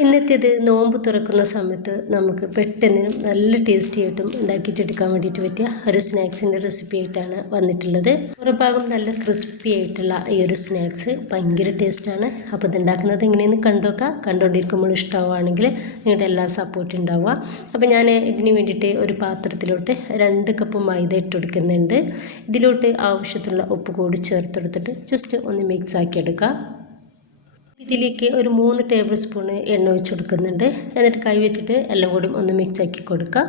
ഇന്നത്തേത് നോമ്പ് തുറക്കുന്ന സമയത്ത് നമുക്ക് പെട്ടെന്ന് നല്ല ടേസ്റ്റി ആയിട്ടും ഉണ്ടാക്കിയിട്ടെടുക്കാൻ വേണ്ടിയിട്ട് പറ്റിയ ഒരു സ്നാക്സിന്റെ റെസിപ്പി ആയിട്ടാണ് വന്നിട്ടുള്ളത്. പുറഭാഗം നല്ല ക്രിസ്പി ആയിട്ടുള്ള ഈ ഒരു സ്നാക്സ് ഭയങ്കര ടേസ്റ്റാണ് അപ്പോൾ ഇത് ഉണ്ടാക്കുന്നത് എങ്ങനെയെന്ന് കണ്ടുവെക്കാം കണ്ടുകൊണ്ടിരിക്കുമ്പോൾ ഇഷ്ടമാവുകയാണെങ്കിൽ നിങ്ങളുടെ എല്ലാ സപ്പോർട്ടും ഉണ്ടാവുക. അപ്പോൾ ഞാൻ ഇതിന് വേണ്ടിയിട്ട് ഒരു പാത്രത്തിലോട്ട് രണ്ട് കപ്പ് മൈദ ഇട്ട് കൊടുക്കുന്നുണ്ട്. ഇതിലോട്ട് ആവശ്യത്തിലുള്ള ഉപ്പ് കൂടി ചേർത്തെടുത്തിട്ട് ജസ്റ്റ് ഒന്ന് മിക്സ് ആക്കി എടുക്കുക. ഇതിലേക്ക് ഒരു മൂന്ന് ടേബിൾ സ്പൂണ് എണ്ണ ഒഴിച്ച് കൊടുക്കുന്നുണ്ട്. എന്നിട്ട് കൈ വെച്ചിട്ട് എല്ലാം കൂടി ഒന്ന് മിക്സ് ആക്കി കൊടുക്കുക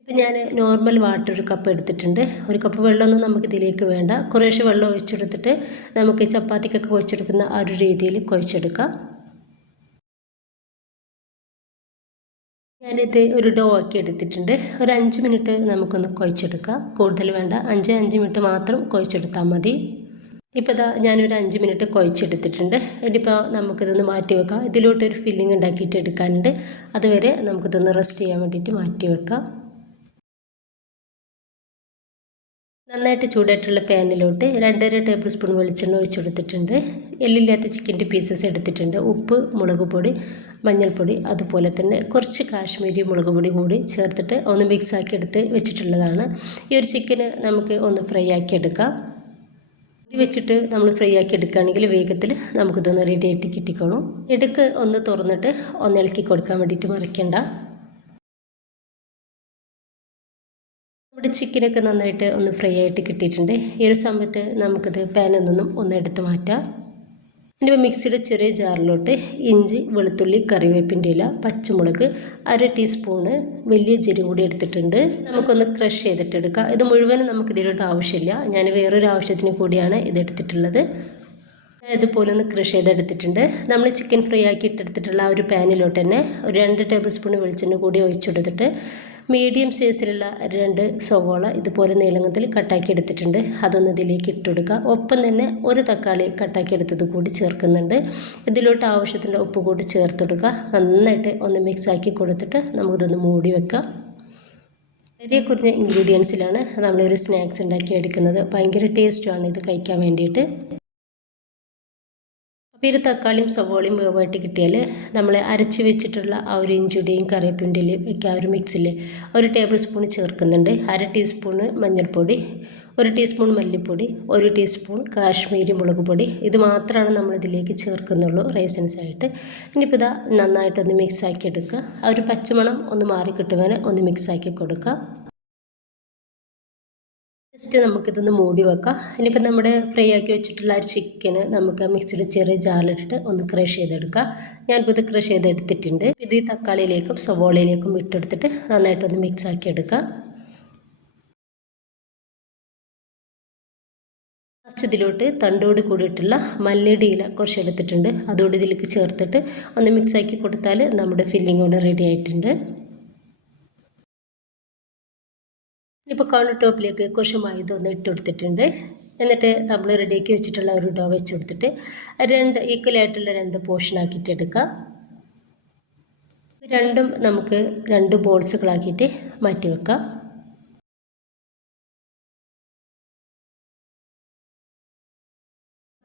ഇപ്പം ഞാൻ നോർമൽ വാട്ടർ ഒരു കപ്പ് എടുത്തിട്ടുണ്ട്. ഒരു കപ്പ് വെള്ളമൊന്നും നമുക്ക് ഇതിലേക്ക് വേണ്ട. കുറേശ്ശെ വെള്ളം ഒഴിച്ചെടുത്തിട്ട് നമുക്ക് ചപ്പാത്തിക്കൊക്കെ കുഴിച്ചെടുക്കുന്ന ആ ഒരു രീതിയിൽ കുഴച്ചെടുക്കാം. ഞാനിത് ഒരു ഡോ ആക്കി എടുത്തിട്ടുണ്ട്. ഒരു അഞ്ച് മിനിറ്റ് നമുക്കൊന്ന് കുഴച്ചെടുക്കാം. കൂടുതൽ വേണ്ട. അഞ്ച് അഞ്ച് മിനിറ്റ് മാത്രം കുഴിച്ചെടുത്താൽ മതി. ഇപ്പോൾ ഇതാ ഞാനൊരു അഞ്ച് മിനിറ്റ് കുഴച്ചെടുത്തിട്ടുണ്ട്. ഇനിയിപ്പോൾ നമുക്കിതൊന്ന് മാറ്റി വെക്കാം. ഇതിലോട്ടൊരു ഫില്ലിംഗ് ഉണ്ടാക്കിയിട്ട് എടുക്കാനുണ്ട്. അതുവരെ നമുക്കിതൊന്ന് റെസ്റ്റ് ചെയ്യാൻ വേണ്ടിയിട്ട് മാറ്റി വെക്കാം. നന്നായിട്ട് ചൂടായിട്ടുള്ള പാനിലോട്ട് രണ്ടര ടേബിൾ സ്പൂൺ വെളിച്ചെണ്ണ ഒഴിച്ച് കൊടുത്തിട്ടുണ്ട് എല്ലില്ലാത്ത ചിക്കന്റെ പീസസ് എടുത്തിട്ടുണ്ട്. ഉപ്പ് മുളക് പൊടി മഞ്ഞൾപ്പൊടി അതുപോലെ തന്നെ കുറച്ച് കാശ്മീരി മുളക് പൊടി കൂടി ചേർത്തിട്ട് ഒന്ന് മിക്സ് ആക്കി എടുത്ത് വെച്ചിട്ടുള്ളതാണ്. ഈ ഒരു ചിക്കന് നമുക്ക് ഒന്ന് ഫ്രൈ ആക്കി എടുക്കാം. വെച്ചിട്ട് നമ്മൾ ഫ്രൈ ആക്കി എടുക്കുകയാണെങ്കിൽ വേഗത്തിൽ നമുക്കിതൊന്ന് റെഡി ആയിട്ട് കിട്ടിക്കോളും. എടുക്ക് ഒന്ന് തുറന്നിട്ട് ഒന്ന് ഇളക്കി കൊടുക്കാൻ വേണ്ടിയിട്ട് മറിക്കണ്ട. നമ്മുടെ ചിക്കനൊക്കെ നന്നായിട്ട് ഒന്ന് ഫ്രൈ ആയിട്ട് കിട്ടിയിട്ടുണ്ട്. ഈ ഒരു സമയത്ത് നമുക്കിത് പാനിൽ നിന്നും ഒന്ന് എടുത്ത് മാറ്റാം. ഇനിയിപ്പോൾ മിക്സിയുടെ ചെറിയ ജാറിലോട്ട് ഇഞ്ചി വെളുത്തുള്ളി കറിവേപ്പിന്റെ ഇല പച്ചമുളക് അര ടീസ്പൂണ് വലിയ ജീരകം കൂടി എടുത്തിട്ടുണ്ട്. നമുക്കൊന്ന് ക്രഷ് ചെയ്തിട്ടെടുക്കാം. ഇത് മുഴുവനും നമുക്ക് ഇതിലോട്ട് ആവശ്യമില്ല. ഞാൻ വേറൊരു ആവശ്യത്തിന് കൂടിയാണ് ഇതെടുത്തിട്ടുള്ളത്. ഇതുപോലെ ഒന്ന് ക്രഷ് ചെയ്തെടുത്തിട്ടുണ്ട്. നമ്മൾ ചിക്കൻ ഫ്രൈ ആക്കി ഇട്ടെടുത്തിട്ടുള്ള ആ ഒരു പാനിലോട്ട് തന്നെ ഒരു രണ്ട് ടേബിൾ സ്പൂൺ വെളിച്ചെണ്ണ കൂടി ഒഴിച്ചെടുത്തിട്ട് മീഡിയം സൈസിലുള്ള രണ്ട് സവോള ഇതുപോലെ നീളങ്ങത്തിൽ കട്ടാക്കി എടുത്തിട്ടുണ്ട്. അതൊന്ന് ഇതിലേക്ക് ഇട്ടുകൊടുക്കുക ഒപ്പം തന്നെ ഒരു തക്കാളി കട്ടാക്കി എടുത്തത് കൂടി ചേർക്കുന്നുണ്ട്. ഇതിലോട്ട് ആവശ്യത്തിന്റെ ഉപ്പ് കൂടി ചേർത്തെടുക്കുക നന്നായിട്ട് ഒന്ന് മിക്സ് ആക്കി കൊടുത്തിട്ട് നമുക്കിതൊന്ന് മൂടി വെക്കാം. വളരെ കുറഞ്ഞ ഇൻഗ്രീഡിയൻസിലാണ് നമ്മളൊരു സ്നാക്സ് ഉണ്ടാക്കി എടുക്കുന്നത് ഭയങ്കര ടേസ്റ്റുമാണ് ഇത് കഴിക്കാൻ വേണ്ടിയിട്ട്. അപ്പോൾ ഒരു തക്കാളിയും സവോളയും വേവായിട്ട് കിട്ടിയാൽ നമ്മൾ അരച്ച് വെച്ചിട്ടുള്ള ആ ഒരു ഇഞ്ചിയുടെയും കറിവേപ്പിന്റെയും ഒക്കെ ആ ഒരു മിക്സിൽ ഒരു ടേബിൾ സ്പൂൺ ചേർക്കുന്നുണ്ട്. അര ടീസ്പൂണ് മഞ്ഞൾപ്പൊടി ഒരു ടീസ്പൂൺ മല്ലിപ്പൊടി ഒരു ടീസ്പൂൺ കാശ്മീരി മുളക് പൊടി. ഇത് മാത്രമാണ് നമ്മൾ ഇതിലേക്ക് ചേർക്കുന്നുള്ളൂ റൈസൻസായിട്ട് ഇനിയിപ്പോൾ ഇതാ നന്നായിട്ടൊന്ന് മിക്സാക്കി എടുക്കുക ആ ഒരു പച്ചമണം ഒന്ന് മാറി കിട്ടുവാൻ ഒന്ന് മിക്സാക്കി കൊടുക്കുക ജസ്റ്റ് നമുക്കിതൊന്ന് മൂടി വെക്കാം. ഇനിയിപ്പോൾ നമ്മുടെ ഫ്രൈ ആക്കി വെച്ചിട്ടുള്ള ആ ചിക്കന് നമുക്ക് മിക്സിയുടെ ചെറിയ ജാറിലിട്ടിട്ട് ഒന്ന് ക്രഷ് ചെയ്തെടുക്കാം. ഞാനിപ്പോൾ ഇത് ക്രഷ് ചെയ്തെടുത്തിട്ടുണ്ട്. ഇത് ഈ തക്കാളിയിലേക്കും സവോളയിലേക്കും ഇട്ടെടുത്തിട്ട് നന്നായിട്ടൊന്ന് മിക്സ് ആക്കി എടുക്കാം. ഫസ്റ്റ് ഇതിലോട്ട് തണ്ടോട് കൂടിയിട്ടുള്ള മല്ലിയുടെ ഇല കുറച്ച് എടുത്തിട്ടുണ്ട്. അതുകൊണ്ട് ഇതിലേക്ക് ചേർത്തിട്ട് ഒന്ന് മിക്സ് ആക്കി കൊടുത്താൽ നമ്മുടെ ഫില്ലിംഗ് ഇവിടെ റെഡി ആയിട്ടുണ്ട്. ഇപ്പോൾ കൗണ്ടർ ടോപ്പിലേക്ക് കുറച്ച് മൈദ ഒന്ന് ഇട്ട് കൊടുത്തിട്ടുണ്ട്. എന്നിട്ട് നമ്മൾ റെഡിയാക്കി വെച്ചിട്ടുള്ള ഒരു ഡോ വെച്ച് കൊടുത്തിട്ട് രണ്ട് ഈക്വലായിട്ടുള്ള രണ്ട് പോർഷൻ ആക്കിയിട്ട് എടുക്കുക രണ്ടും നമുക്ക് രണ്ട് ബോൾസുകളാക്കിയിട്ട് മാറ്റി വെക്കാം.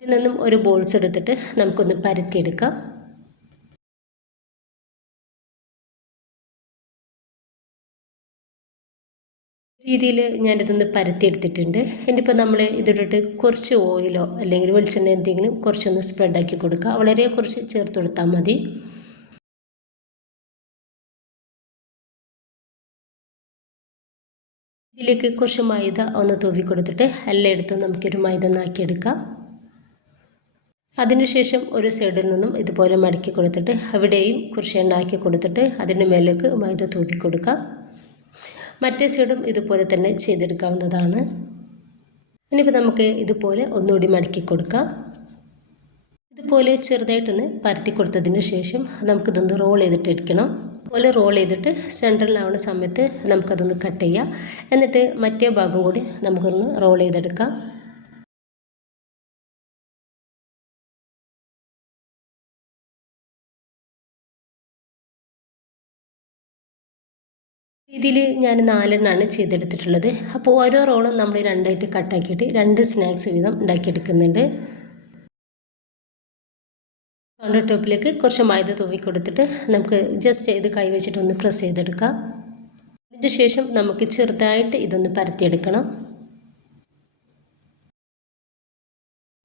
ഇതിൽ നിന്നും ഒരു ബോൾസ് എടുത്തിട്ട് നമുക്കൊന്ന് പരത്തിയെടുക്കാം. രീതിയിൽ ഞാനിതൊന്ന് പരത്തിയെടുത്തിട്ടുണ്ട്. എന്നിപ്പോൾ നമ്മൾ ഇതിട്ടിട്ട് കുറച്ച് ഓയിലോ അല്ലെങ്കിൽ വെളിച്ചെണ്ണ എന്തെങ്കിലും കുറച്ചൊന്ന് സ്പ്രെഡാക്കി കൊടുക്കുക. വളരെ കുറച്ച് ചേർത്ത് കൊടുത്താൽ മതി. ഇതിലേക്ക് കുറച്ച് മൈദ ഒന്ന് തൂവി കൊടുത്തിട്ട് എല്ലായിടത്തും നമുക്കൊരു മൈദ നാക്കിയെടുക്കാം അതിനുശേഷം ഒരു സൈഡിൽ നിന്നും ഇതുപോലെ മടക്കി കൊടുത്തിട്ട് അവിടെയും കുറച്ച് എണ്ണ ആക്കി കൊടുത്തിട്ട് അതിന്റെ മേലേക്ക് മൈദ തൂക്കി കൊടുക്കുക മറ്റേ സൈഡും ഇതുപോലെ തന്നെ ചെയ്തെടുക്കാവുന്നതാണ്. ഇനിയിപ്പോൾ നമുക്ക് ഇതുപോലെ ഒന്നുകൂടി മടക്കി കൊടുക്കാം. ഇതുപോലെ ചെറുതായിട്ടൊന്ന് പരത്തി കൊടുത്തതിന് ശേഷം നമുക്കിതൊന്ന് റോൾ ചെയ്തിട്ട് എടുക്കണം. അതുപോലെ റോൾ ചെയ്തിട്ട് സെന്ററിലാവുന്ന സമയത്ത് നമുക്കതൊന്ന് കട്ട് ചെയ്യാം. എന്നിട്ട് മറ്റേ ഭാഗം കൂടി നമുക്കൊന്ന് റോൾ ചെയ്തെടുക്കാം. ഇതിൽ ഞാൻ നാലെണ്ണമാണ് ചെയ്തെടുത്തിട്ടുള്ളത്. അപ്പോൾ ഓരോ റോളും നമ്മൾ രണ്ടായിട്ട് കട്ടാക്കിയിട്ട് രണ്ട് സ്നാക്സ് വീതം ഉണ്ടാക്കിയെടുക്കുന്നുണ്ട്. കൗണ്ടർ ടോപ്പിലേക്ക് കുറച്ച് മൈദ തൂവി കൊടുത്തിട്ട് നമുക്ക് ജസ്റ്റ് ഇത് കൈവച്ചിട്ടൊന്ന് പ്രസ് ചെയ്തെടുക്കാം. അതിന് ശേഷം നമുക്ക് ചെറുതായിട്ട് ഇതൊന്ന് പരത്തിയെടുക്കണം.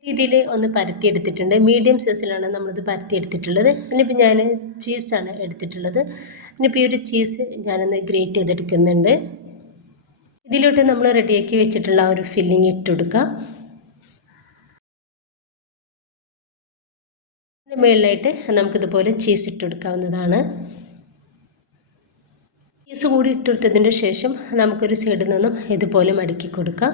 രീതിയിൽ ഒന്ന് പരത്തിയെടുത്തിട്ടുണ്ട്. മീഡിയം സൈസിലാണ് നമ്മളിത് പരത്തിയെടുത്തിട്ടുള്ളത്. ഇനിയിപ്പോൾ ഞാൻ ചീസാണ് എടുത്തിട്ടുള്ളത്. ഇനിയിപ്പോൾ ഈ ഒരു ചീസ് ഞാനൊന്ന് ഗ്രേറ്റ് ചെയ്തെടുക്കുന്നുണ്ട്. ഇതിലോട്ട് നമ്മൾ റെഡിയാക്കി വെച്ചിട്ടുള്ള ആ ഒരു ഫില്ലിങ് ഇട്ട് കൊടുക്കുക. മുകളിലായിട്ട് നമുക്കിതുപോലെ ചീസ് ഇട്ട് കൊടുക്കാവുന്നതാണ്. ചീസ് കൂടി ഇട്ടെടുത്തതിന് ശേഷം നമുക്കൊരു സൈഡിൽ നിന്നും ഇതുപോലെ മടക്കി കൊടുക്കാം.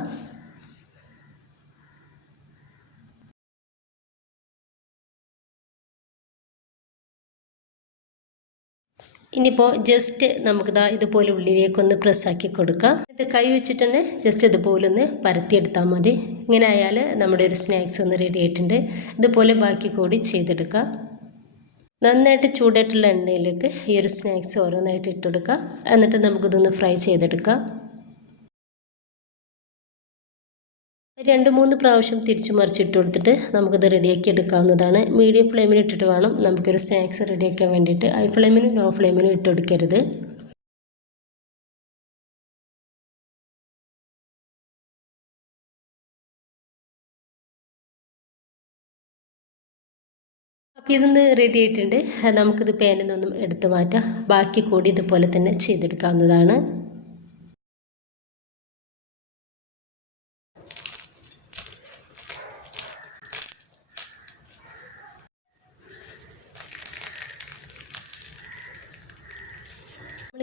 ഇനിയിപ്പോൾ ജസ്റ്റ് നമുക്കിതാ ഇതുപോലെ ഉള്ളിലേക്കൊന്ന് പ്രസ്സാക്കി കൊടുക്കാം. ഇത് കൈ വെച്ചിട്ട് ജസ്റ്റ് ഇതുപോലെ ഒന്ന് പരത്തിയെടുത്താൽ മതി. ഇങ്ങനെ ആയാൽ നമ്മുടെ ഒരു സ്നാക്സ് ഒന്ന് റെഡി ആയിട്ടുണ്ട്. ഇതുപോലെ ബാക്കി കൂടി ചെയ്തെടുക്കുക നന്നായിട്ട് ചൂടായിട്ടുള്ള എണ്ണയിലേക്ക് ഈ ഒരു സ്നാക്സ് ഓരോന്നായിട്ട് ഇട്ടെടുക്കുക എന്നിട്ട് നമുക്കിതൊന്ന് ഫ്രൈ ചെയ്തെടുക്കാം. രണ്ട് മൂന്ന് പ്രാവശ്യം തിരിച്ചു മറിച്ചിട്ട് കൊടുത്തിട്ട് നമുക്കത് റെഡിയാക്കി എടുക്കാവുന്നതാണ്. മീഡിയം ഫ്ലെയിമിൽ ഇട്ടിട്ട് വേണം നമുക്കൊരു സ്നാക്സ് റെഡിയാക്കാൻ വേണ്ടിയിട്ട്. ഹൈ ഫ്ലെയിമിനും ലോ ഫ്ലെയിമിനും ഇട്ട് കൊടുക്കരുത്. അപ്പോൾ ഇതൊന്ന് റെഡി ആയിട്ടുണ്ട്. നമുക്കിത് പാനിൽ നിന്നും എടുത്തു മാറ്റാം. ബാക്കി കൂടി ഇതുപോലെ തന്നെ ചെയ്തെടുക്കാവുന്നതാണ്.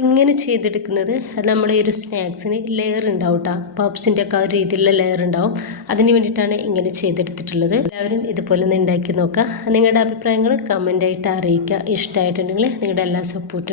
നമ്മളിങ്ങനെ ചെയ്തെടുക്കുന്നത് നമ്മൾ ഈ ഒരു സ്നാക്സിന് ലെയർ ഉണ്ടാവും കേട്ടോ പപ്സിന്റെ ഒക്കെ ഒരു രീതിയിലുള്ള ലെയർ ഉണ്ടാവും. അതിന് വേണ്ടിയിട്ടാണ് ഇങ്ങനെ ചെയ്തെടുത്തിട്ടുള്ളത്. എല്ലാവരും ഇതുപോലെ ഒന്ന് ഉണ്ടാക്കി നോക്കുക. നിങ്ങളുടെ അഭിപ്രായങ്ങൾ കമന്റായിട്ട് അറിയിക്കുക. ഇഷ്ടമായിട്ടുണ്ടെങ്കിൽ നിങ്ങളുടെ എല്ലാ സപ്പോർട്ടും